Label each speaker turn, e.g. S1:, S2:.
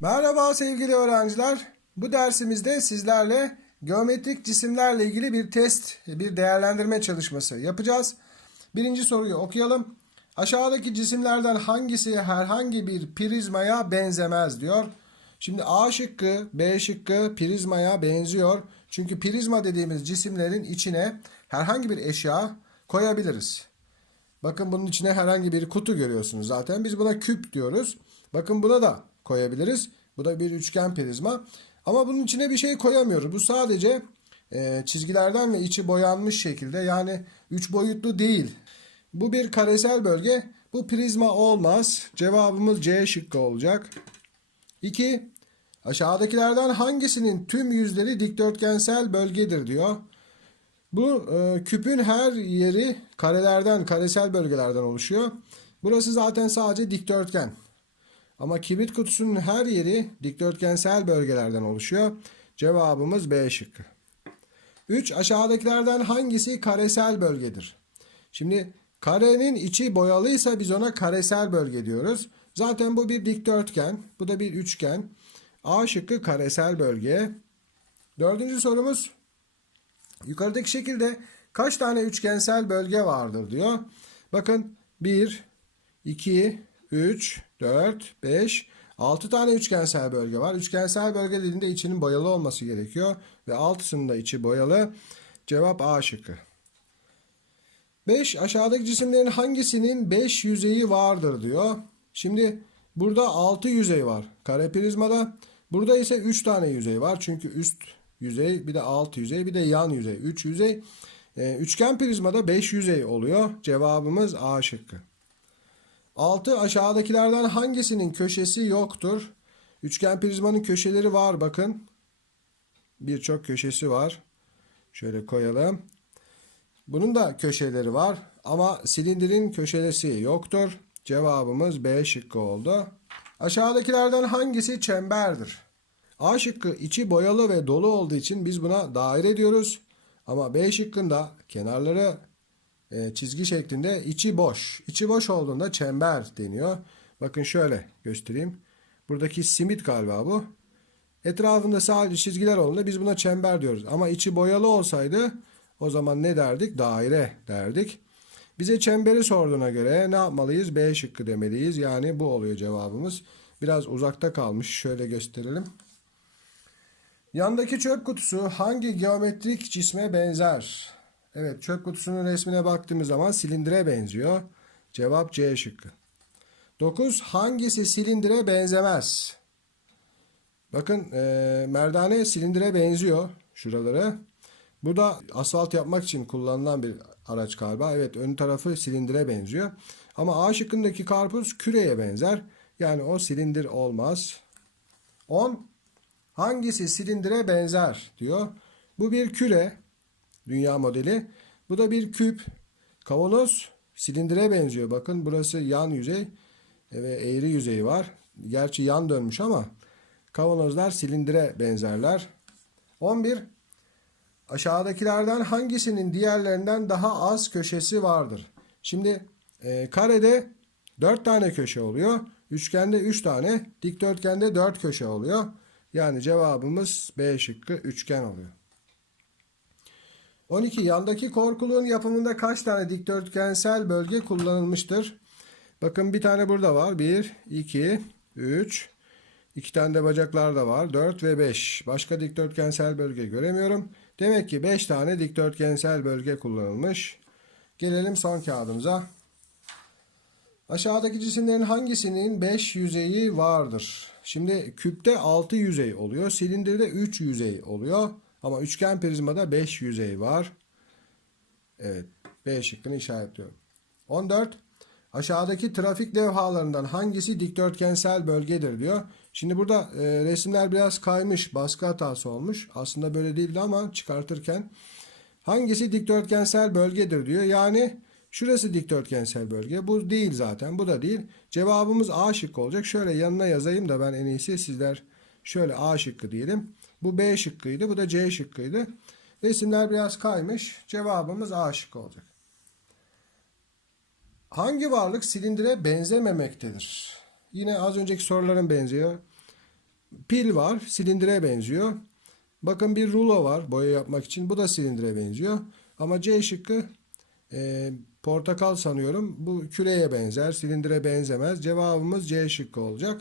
S1: Merhaba sevgili öğrenciler. Bu dersimizde sizlerle geometrik cisimlerle ilgili bir test, bir değerlendirme çalışması yapacağız. Birinci soruyu okuyalım. Aşağıdaki cisimlerden hangisi herhangi bir prizmaya benzemez diyor. Şimdi A şıkkı, B şıkkı prizmaya benziyor. Çünkü prizma dediğimiz cisimlerin içine herhangi bir eşya koyabiliriz. Bakın bunun içine herhangi bir kutu görüyorsunuz zaten. Biz buna küp diyoruz. Bakın buna da koyabiliriz. Bu da bir üçgen prizma. Ama bunun içine bir şey koyamıyoruz. Bu sadece e, çizgilerden ve içi boyanmış şekilde yani üç boyutlu değil. Bu bir karesel bölge. Bu prizma olmaz. Cevabımız C şıkkı olacak. 2. Aşağıdakilerden hangisinin tüm yüzleri dikdörtgensel bölgedir diyor. Bu e, küpün her yeri karelerden, karesel bölgelerden oluşuyor. Burası zaten sadece dikdörtgen. Ama kibrit kutusunun her yeri dikdörtgensel bölgelerden oluşuyor. Cevabımız B şıkkı. 3. Aşağıdakilerden hangisi karesel bölgedir? Şimdi karenin içi boyalıysa biz ona karesel bölge diyoruz. Zaten bu bir dikdörtgen. Bu da bir üçgen. A şıkkı karesel bölge. Dördüncü sorumuz. Yukarıdaki şekilde kaç tane üçgensel bölge vardır diyor. Bakın 1, 2, 3, 4, 5, 6 tane üçgensel bölge var. Üçgensel bölge dediğinde içinin boyalı olması gerekiyor. Ve altısının da içi boyalı. Cevap A şıkkı. 5. Aşağıdaki cisimlerin hangisinin 5 yüzeyi vardır diyor. Şimdi burada 6 yüzey var. Kare prizmada. Burada ise 3 tane yüzey var. Çünkü üst yüzey bir de alt yüzey bir de yan yüzey. 3 yüzey. Ee, üçgen prizmada 5 yüzey oluyor. Cevabımız A şıkkı. 6. Aşağıdakilerden hangisinin köşesi yoktur? Üçgen prizmanın köşeleri var bakın. Birçok köşesi var. Şöyle koyalım. Bunun da köşeleri var ama silindirin köşesi yoktur. Cevabımız B şıkkı oldu. Aşağıdakilerden hangisi çemberdir? A şıkkı içi boyalı ve dolu olduğu için biz buna daire diyoruz. Ama B şıkkında kenarları e, çizgi şeklinde içi boş. İçi boş olduğunda çember deniyor. Bakın şöyle göstereyim. Buradaki simit galiba bu. Etrafında sadece çizgiler olduğunda biz buna çember diyoruz. Ama içi boyalı olsaydı o zaman ne derdik? Daire derdik. Bize çemberi sorduğuna göre ne yapmalıyız? B şıkkı demeliyiz. Yani bu oluyor cevabımız. Biraz uzakta kalmış. Şöyle gösterelim. Yandaki çöp kutusu hangi geometrik cisme benzer? Evet çöp kutusunun resmine baktığımız zaman silindire benziyor. Cevap C şıkkı. 9. Hangisi silindire benzemez? Bakın e, merdane silindire benziyor şuraları. Bu da asfalt yapmak için kullanılan bir araç galiba. Evet ön tarafı silindire benziyor. Ama A şıkkındaki karpuz küreye benzer. Yani o silindir olmaz. 10. Hangisi silindire benzer diyor. Bu bir küre. Dünya modeli. Bu da bir küp. Kavanoz silindire benziyor. Bakın burası yan yüzey ve eğri yüzey var. Gerçi yan dönmüş ama kavanozlar silindire benzerler. 11. Aşağıdakilerden hangisinin diğerlerinden daha az köşesi vardır? Şimdi e, karede 4 tane köşe oluyor. Üçgende 3 tane, dikdörtgende 4 köşe oluyor. Yani cevabımız B şıkkı üçgen oluyor. 12. Yandaki korkuluğun yapımında kaç tane dikdörtgensel bölge kullanılmıştır? Bakın bir tane burada var. 1, 2, 3, 2 tane de bacaklar da var. 4 ve 5. Başka dikdörtgensel bölge göremiyorum. Demek ki 5 tane dikdörtgensel bölge kullanılmış. Gelelim son kağıdımıza. Aşağıdaki cisimlerin hangisinin 5 yüzeyi vardır? Şimdi küpte 6 yüzey oluyor. Silindirde 3 yüzey oluyor. Ama üçgen prizmada 5 yüzey var. Evet. B şıkkını işaretliyorum. 14. Aşağıdaki trafik levhalarından hangisi dikdörtgensel bölgedir diyor. Şimdi burada e, resimler biraz kaymış. Baskı hatası olmuş. Aslında böyle değildi ama çıkartırken hangisi dikdörtgensel bölgedir diyor. Yani şurası dikdörtgensel bölge. Bu değil zaten. Bu da değil. Cevabımız A şıkkı olacak. Şöyle yanına yazayım da ben en iyisi sizler şöyle A şıkkı diyelim. Bu B şıkkıydı. Bu da C şıkkıydı. Resimler biraz kaymış. Cevabımız A şıkkı olacak. Hangi varlık silindire benzememektedir? Yine az önceki soruların benziyor. Pil var. Silindire benziyor. Bakın bir rulo var boya yapmak için. Bu da silindire benziyor. Ama C şıkkı e, portakal sanıyorum. Bu küreye benzer. Silindire benzemez. Cevabımız C şıkkı olacak.